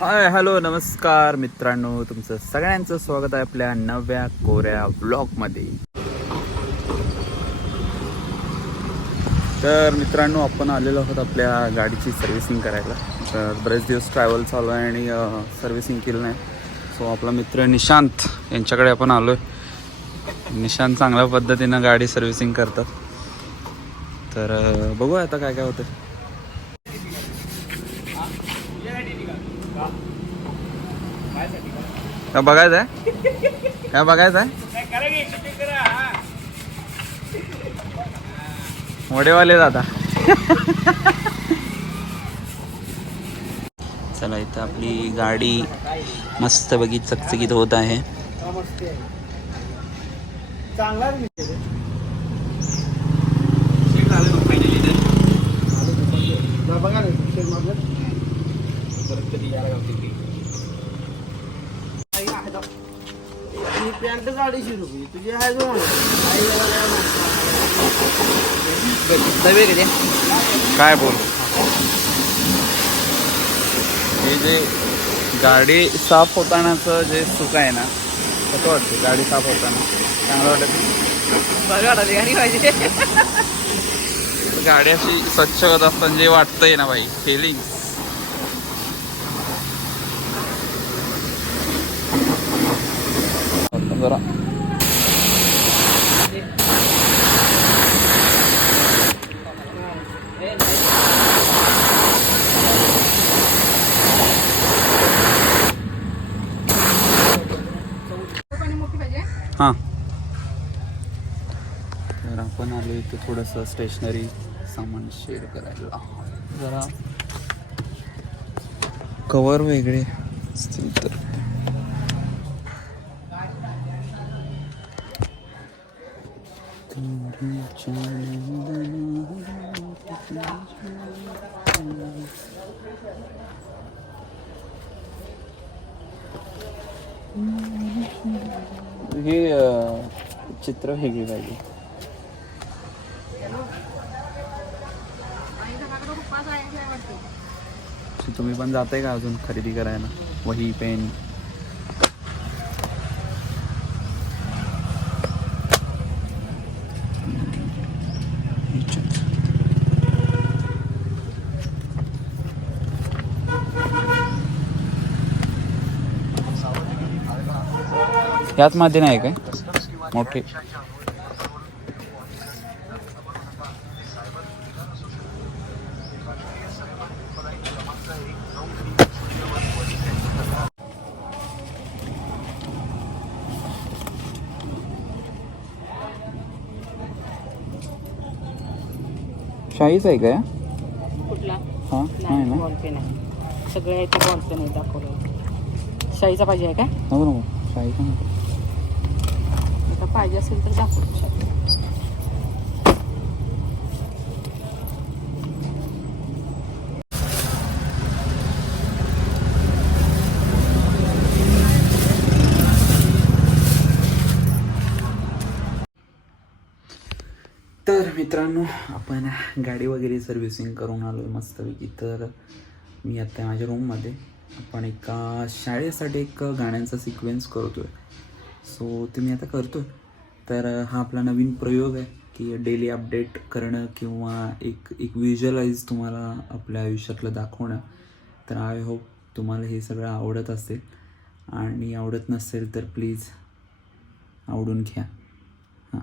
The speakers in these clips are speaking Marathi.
हाय हॅलो नमस्कार मित्रांनो, तुमचं सगळ्यांचं स्वागत आहे आपल्या नव्या कोऱ्या व्लॉगमध्ये. तर मित्रांनो, आपण आलेलो आहोत आपल्या गाडीची सर्व्हिसिंग करायला. तर बरेच दिवस ट्रॅव्हल चालू आहे आणि सर्व्हिसिंग केलं नाही. सो आपला मित्र निशांत यांच्याकडे आपण आलो आहे. निशांत चांगल्या पद्धतीनं गाडी सर्व्हिसिंग करतात. तर बघूया आता काय काय होतं. काय बघायचं आहे, काय बघायचं आहे. मोडेवाले दादा. चला, इथं आपली गाडी मस्त बघी चकचकीत होत आहे. पॅन्ट 250 रुपये तुझी आहे काय बोल. हे जे गाडी साफ होतानाचं जे सुख आहे ना, कसं वाटतं गाडी साफ होताना? चांगलं वाटत नाही? गाडी अशी स्वच्छ होत असताना जे वाटतंय ना भाई, फिलिंग. जरा हां. तर आपण आलो इथे थोडंसं स्टेशनरी सामान शेअर करायला. जरा कवर वेगळे असतील तर. हे चित्र वेगळी पाहिजे. तुम्ही पण जाताय का अजून खरेदी करायला? वही पेन याच मध्ये नाही काय मोठे? शाहीच आहे काय? कुठला? हां नाही ना, बॉलपेन आहे सगळे. इथे बॉलपेन आहे दाखवलं. शाईचा पाहिजे आहे काय? नको नको, शाहीचा नको. आता पाहिजे असेल तर दाखवतो शाई. तर मित्रांनो, आपण गाडी वगैरे सर्व्हिसिंग करून आलो आहे मस्तपैकी. तर मी आता माझ्या रूममध्ये आपण एका शाळेसाठी एक गाण्यांचा सिक्वेन्स करतो आहे. सो तुम्ही आता करतो आहे. तर हा आपला नवीन प्रयोग आहे की डेली अपडेट करणं किंवा एक एक व्हिज्युअलाइज तुम्हाला आपल्या आयुष्यातलं दाखवणं. तर आय होप तुम्हाला हे सगळं आवडत असेल, आणि आवडत नसेल तर प्लीज आवडून घ्या. हां,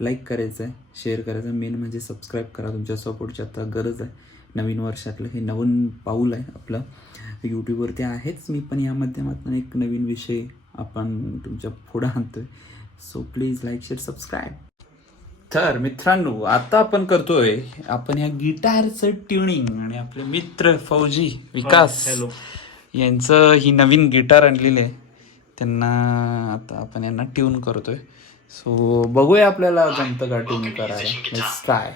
लाईक करायचं आहे, शेअर करायचं आहे, मेन म्हणजे सबस्क्राईब करा. तुमच्या सपोर्टची आता गरज आहे. नवीन वर्षातलं हे नवीन पाऊल आहे आपलं. यूट्यूबवरती आहेच मी, पण या माध्यमातून एक नवीन विषय आपण तुमच्या पुढं आणतो आहे. So please like share subscribe. तर मित्रांनो, आता आपण करतोय आपण या गिटारचं ट्युनिंग, आणि आपले मित्र फौजी विकास यांचं ही नवीन गिटार आणलेली आहे. त्यांना आता आपण यांना ट्यून करतोय. सो बघूया आपल्याला जमतं का ट्यून करायला. Let's try.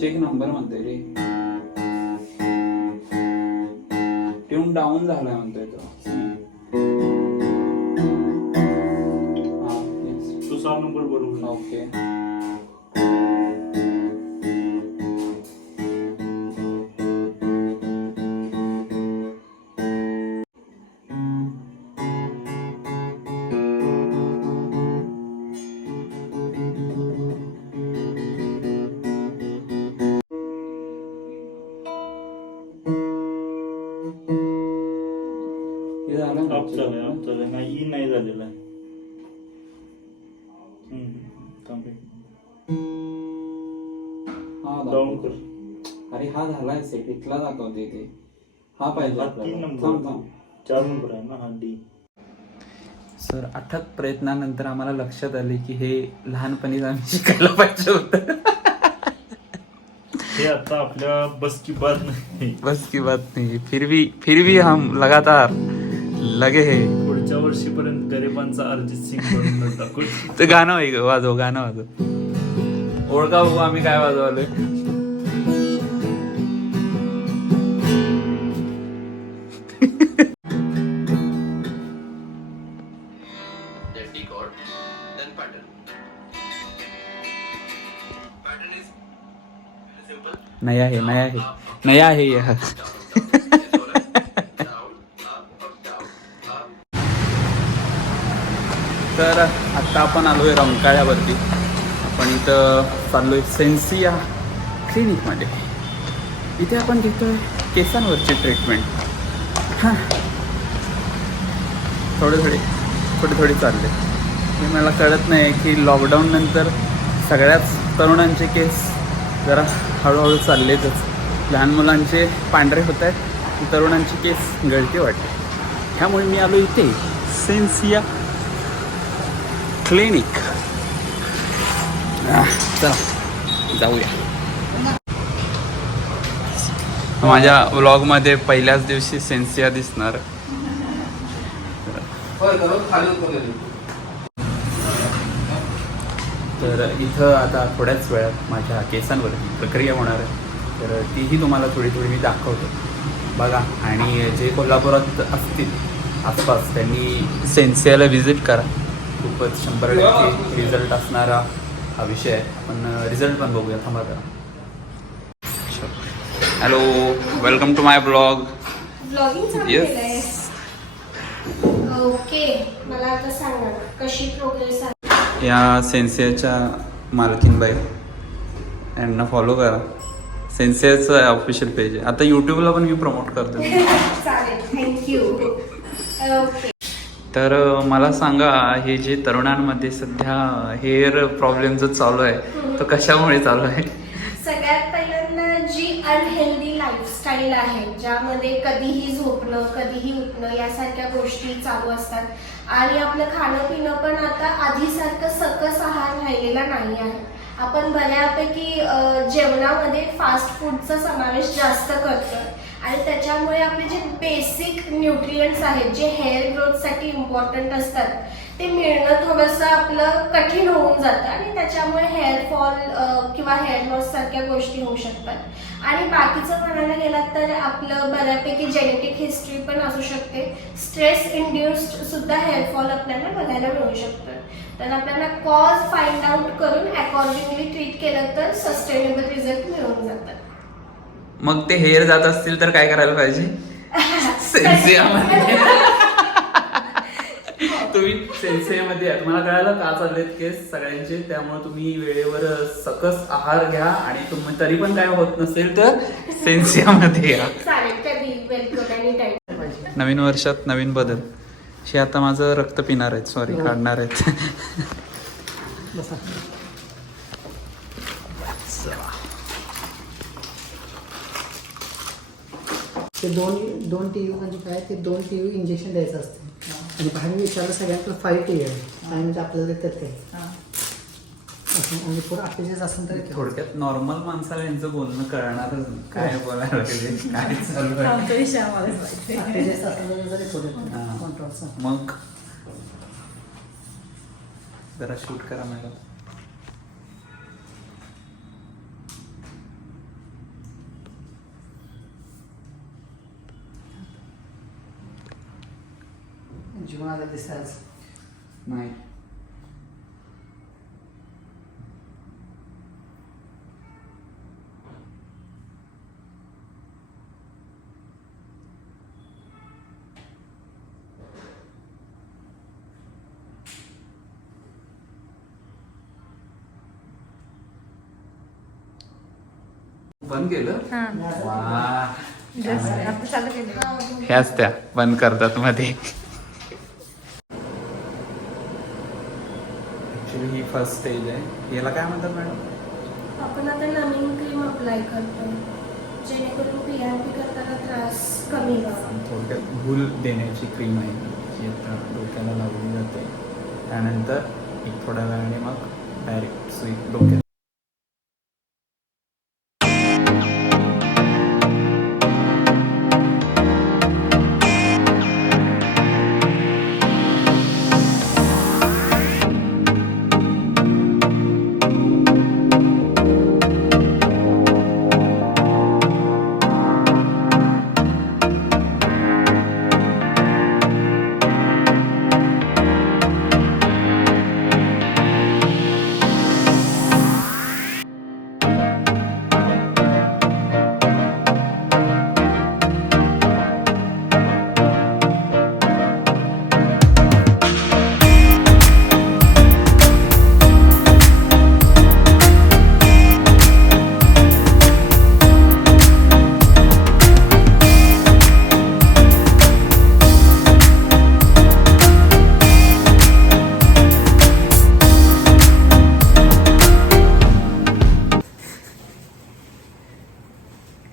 चेक नंबर म्हणतोय रे. ट्यून डाऊन झालाय म्हणतोय तो. हा, yes. तो 6 नंबर बरोबर आहे. ओके. हे झालं ना? अप चालू आहे. नाही ई नाही झालेला आहे. थांब एक. हा डाऊन दाखव. कर. अरे हा झालाय सेट. इथला दाखवते ते. हा पाहिजे हा आपल्याला. 3 थांब, नंबर थांब. 4 नंबर आहे ना हा डी. सर अथक प्रयत्नानंतर आम्हाला लक्षात आले की हे लहानपणीच आम्ही शिकायला पाहिजे होतं. हे आता आपल्या बस की बात नाही. बस की बात नाही. फिर भी हम लगातार लगे है. पुढच्या वर्षीपर्यंत गरिबांचा अरिजित सिंग बनून दाखवू. ते गाणं आहे ग, वाजव गाणं वाजव. ओळखा बघू आम्ही काय वाजवलोय. नया है नया है यह. तर आत्ता आपण आलोय रंकाळ्यावरती. आपण इथं चाललोय सेन्सिया क्लिनिकमध्ये. इथे आपण घेतोय केसांवरची ट्रीटमेंट. हां, थोडे चालले. हे मला कळत नाही की लॉकडाऊन नंतर सगळ्याच तरुणांचे केस जरा हळूहळू चाललेतच. लहान मुलांचे पांढरे होत आहेत, तरुणांची केस गळती वाटते. त्यामुळे मी आलो इथे सेन्सिया क्लिनिक. चला जाऊया. माझ्या व्लॉगमध्ये पहिल्याच दिवशी सेन्सिया दिसणार. तर इथं आता थोड्याच वेळात माझ्या केसांवरती प्रक्रिया होणार आहे. तर तीही तुम्हाला थोडी मी दाखवतो बघा. आणि जे कोल्हापुरात असतील आसपास त्यांनी सेन्सियाला व्हिजिट करा. खूपच 100% रिझल्ट असणारा हा विषय आहे. आपण रिझल्ट पण बघूया. थांबा जरा. Hello, welcome to my blog. Blogging चालू केलंय. ओके, मला आता सांगा कशी प्रोग्रेस आहे. या सेन्सियाच्या मालकीनबाई यांना फॉलो करा. सेन्सियाचं ऑफिशियल पेज आहे. आता यूट्यूबला पण मी प्रमोट करतो. चालेल, थँक्यू. ओके. तर मला सांगा, हे जे तरुणांमध्ये सध्या हेअर प्रॉब्लेम जो चालू आहे तो कशामुळे चालू आहे? सगळ्यात पहिल्यांदा जी अनहेल्दी लाईफस्टाईल आहे, ज्यामध्ये कधीही झोपणं कधीही उठणं यासारख्या गोष्टी चालू असतात. आणि आपलं खाणं पिणं पण आता आधीसारखं सकस आहार राहिलेला नाही आहे. आपण बऱ्यापैकी जेवणामध्ये फास्ट फूडचा समावेश जास्त करतो आणि त्याच्यामुळे आपले जे बेसिक न्यूट्रियंट्स आहेत जे हेअर ग्रोथसाठी इम्पॉर्टंट असतात ते मिळणं थोडंसं आपलं कठीण होऊन जातं आणि त्याच्यामुळे हेअर फॉल किंवा हेअर लॉस सारख्या गोष्टी होऊ शकतात. आणि बाकीचं म्हणायला गेलात तर आपलं बऱ्यापैकी जेनेटिक हिस्ट्री पण असू शकते. स्ट्रेस इंड्युस्ड सुद्धा हेअर फॉल आपल्याला बघायला मिळू शकतं. तर आपल्याला कॉज फाइंड आउट करून अकॉर्डिंगली ट्रीट केलं तर सस्टेनेबल रिझल्ट मिळून जातात. मग ते हेअर जात असतील तर काय करायला पाहिजे? सेन्सियामध्ये तुम्ही सेन्सियामध्ये या. तुम्हाला कळालं का चाललेत केस सगळ्यांचे. त्यामुळे तुम्ही वेळेवर सकस आहार घ्या आणि तुम्ही तरी पण काय होत नसेल तर सेन्सियामध्ये या. चालेल, कधी वेलकम एनी टाइम. नवीन वर्षात नवीन बदल. हे आता माझं रक्त पिणार आहेत, सॉरी काढणार आहेत. ते दोन टी म्हणजे काय, ते 2 TU इंजेक्शन द्यायचं असतं. आणि बाहेर विचारलं सगळ्यांकडे 5 TU आहे. काय म्हणजे आपल्याला देतात काय असं. आणि पुढे 48 असेल तर थोडक्यात नॉर्मल माणसाला यांचं बोलणं कळणारच नाही. काय बोलायला लागले, काय चालू आहे. 48 असेल जरी पुढे हां. कंट्रोलचं. मग जरा शूट करा मॅडम. जीवनाला दिसतं आज. नाही. बंद केलं. वा. ह्याच त्या बंद करतात मध्ये. ऍक्च्युली ही फर्स्ट स्टेज आहे. याला काय म्हणतात मॅडम? आपण आता नवीन क्रीम अप्लाय करतो जेणेकरून PRP करताना त्रास कमी व्हावा. थोडक्यात भूल देण्याची क्रीम आहे जी आता डोक्याला लावली जाते. त्यानंतर एक थोड्या वेळाने मग डायरेक्ट सुई डोक्यात.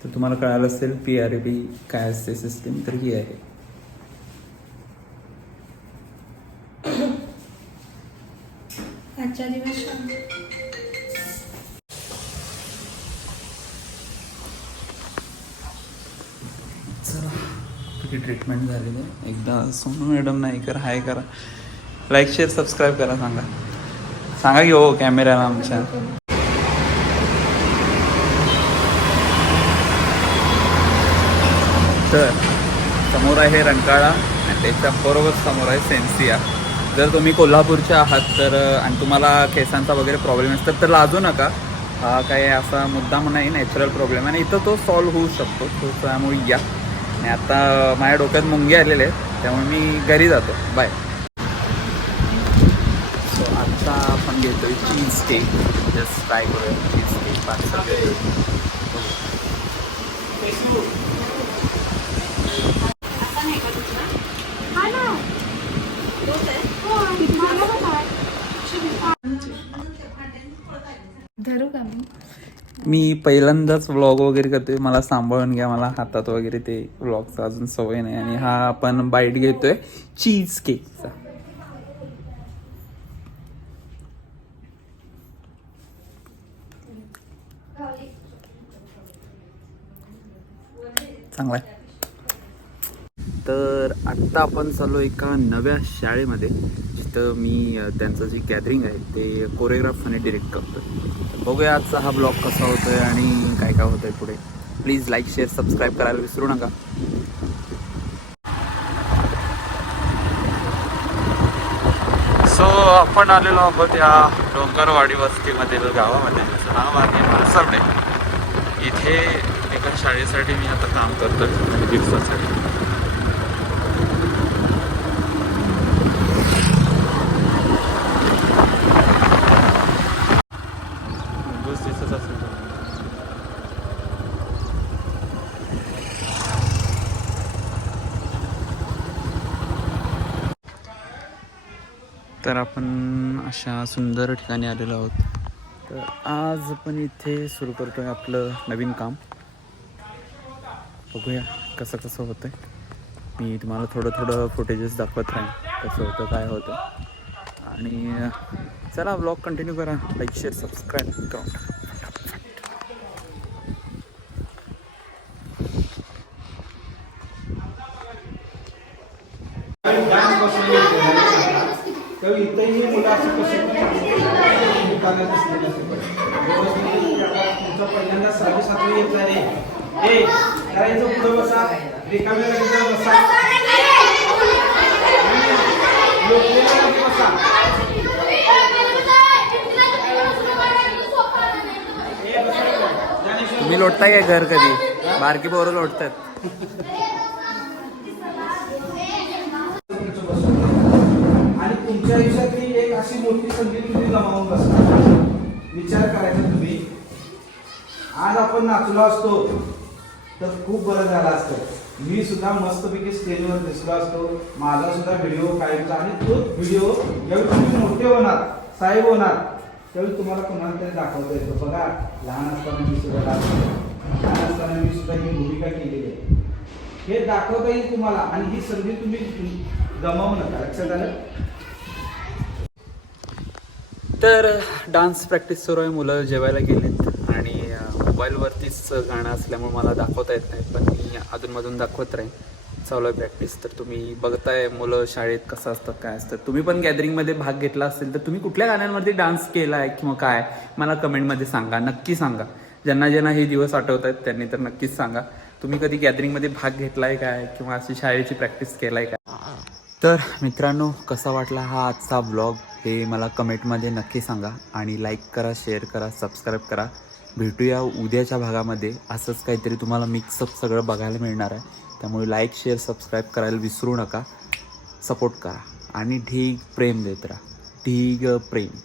तर तुम्हाला कळालं असेल PRP काय असते सिस्टीम, तर ही आहे. आजच्या दिवस चला तुझी ट्रीटमेंट झालेली आहे. एकदा सोनू मॅडम नाही कर हाय करा, लाईक शेअर सबस्क्राईब करा. सांगा की हो कॅमेऱ्याला आमच्या. तर समोर आहे रंकाळा आणि त्याच्या बरोबर समोर आहे सेन्सिया. जर तुम्ही कोल्हापूरचे आहात तर आणि तुम्हाला केसांचा वगैरे प्रॉब्लेम असतात तर लाजू नका. हा काही असा मुद्दाम नाही, नॅचरल प्रॉब्लेम आहे आणि इथं तो सॉल्व्ह होऊ शकतो. तो त्यामुळे या. आणि आता माझ्या डोक्यात मुंगे आलेले आहेत त्यामुळे मी घरी जातो. बाय. सो आता आपण घेतोय चीज केक. जस्ट ट्राय करूया चीज केक. पार्सल धरू का मी पहिल्यांदाच व्लॉग वगैरे करतोय. मला सांभाळून घ्या, मला हातात वगैरे ते व्लॉगचा अजून सवय नाही. आणि हा आपण बाईट घेतोय चीज केकचा. चांगला आहे. तर आत्ता आपण चाललो एका नव्या शाळेमध्ये जिथं मी त्यांचं जी गॅदरिंग आहे ते कोरिओग्राफ आणि डिरेक्ट करतो. बघूया आजचा हा ब्लॉग कसा होतोय आणि काय काय होतंय पुढे. प्लीज लाईक शेअर सबस्क्राईब करायला विसरू नका. सो आपण आलेलो आहोत या डोंगरवाडी वस्तीमधील गावामध्ये. नाव आहे मारसावडे. इथे एका शाळेसाठी मी आता काम करतोय दिवसासाठी. तर आपण अशा सुंदर ठिकाणी आलेलो आहोत. तर आज आपण इथे सुरू करतोय आपलं नवीन काम. बघूया कसं कसं होतंय. मी तुम्हाला थोडं फुटेजेस दाखवत राहीन कसं होतं काय होतं. आणि चला व्लॉग कंटिन्यू करा. लाईक शेअर सबस्क्राईब करा. इथंही मुलं असं कसं तुमचा पहिल्यांदा 6वी-7वी येत झाले. ए करायचं पुढं बसा, रिकाम्या बसा. तुम्ही लोटताय काय घर कधी? बारकी पोरं लोटतात. आणि तुमच्या आयुष्यातली एक अशी मोठी संधी तुम्ही गमावून बसता. विचार करायचा तुम्ही, आज आपण नाचलो असतो तर खूप बरं झालं असतं. मी सुद्धा मस्तपैकी स्टेजवर दिसलो असतो, माझा सुद्धा व्हिडिओ कायमचा. आणि तोच व्हिडिओ ज्यावेळी तुम्ही मोठे होणार, साहेब होणार, त्यावेळी तुम्हाला कोणाला तरी दाखवता येतो. बघा, लहान असताना मी सुद्धा लहान असताना मी सुद्धा ही भूमिका केलेली आहे. हे दाखवता येईल तुम्हाला. आणि ही संधी तुम्ही गमावू नका. लक्षात आलं? तर डान्स प्रॅक्टिस सुरू आहे. मुलं जेवायला गेलेत आणि मोबाईलवरतीच गाणं असल्यामुळे मला दाखवता येत नाही, पण मी अधूनमधून दाखवत राहीन. चालू आहे प्रॅक्टिस. तर तुम्ही बघताय मुलं शाळेत कसं असतात, काय असतं. तुम्ही पण गॅदरिंगमध्ये भाग घेतला असेल तर तुम्ही कुठल्या गाण्यांवरती डान्स केला आहे किंवा काय, मला कमेंटमध्ये सांगा, नक्की सांगा. ज्यांना ज्यांना हे दिवस आठवत आहेत त्यांनी तर नक्कीच सांगा. तुम्ही कधी गॅदरिंगमध्ये भाग घेतलाय काय किंवा अशी शाळेची प्रॅक्टिस केलाय काय. तर मित्रांनो, कसा वाटला हा आजचा ब्लॉग हे मला कमेंटमध्ये नक्की सांगा. आणि लाईक करा, शेअर करा, सबस्क्राईब करा. भेटूया उद्याच्या भागामध्ये. असंच काहीतरी तुम्हाला मिक्सअप सगळं बघायला मिळणार आहे. त्यामुळे लाईक, शेअर, सबस्क्राईब करायला विसरू नका. सपोर्ट करा आणि ढीग प्रेम देत राहा. ढीग प्रेम.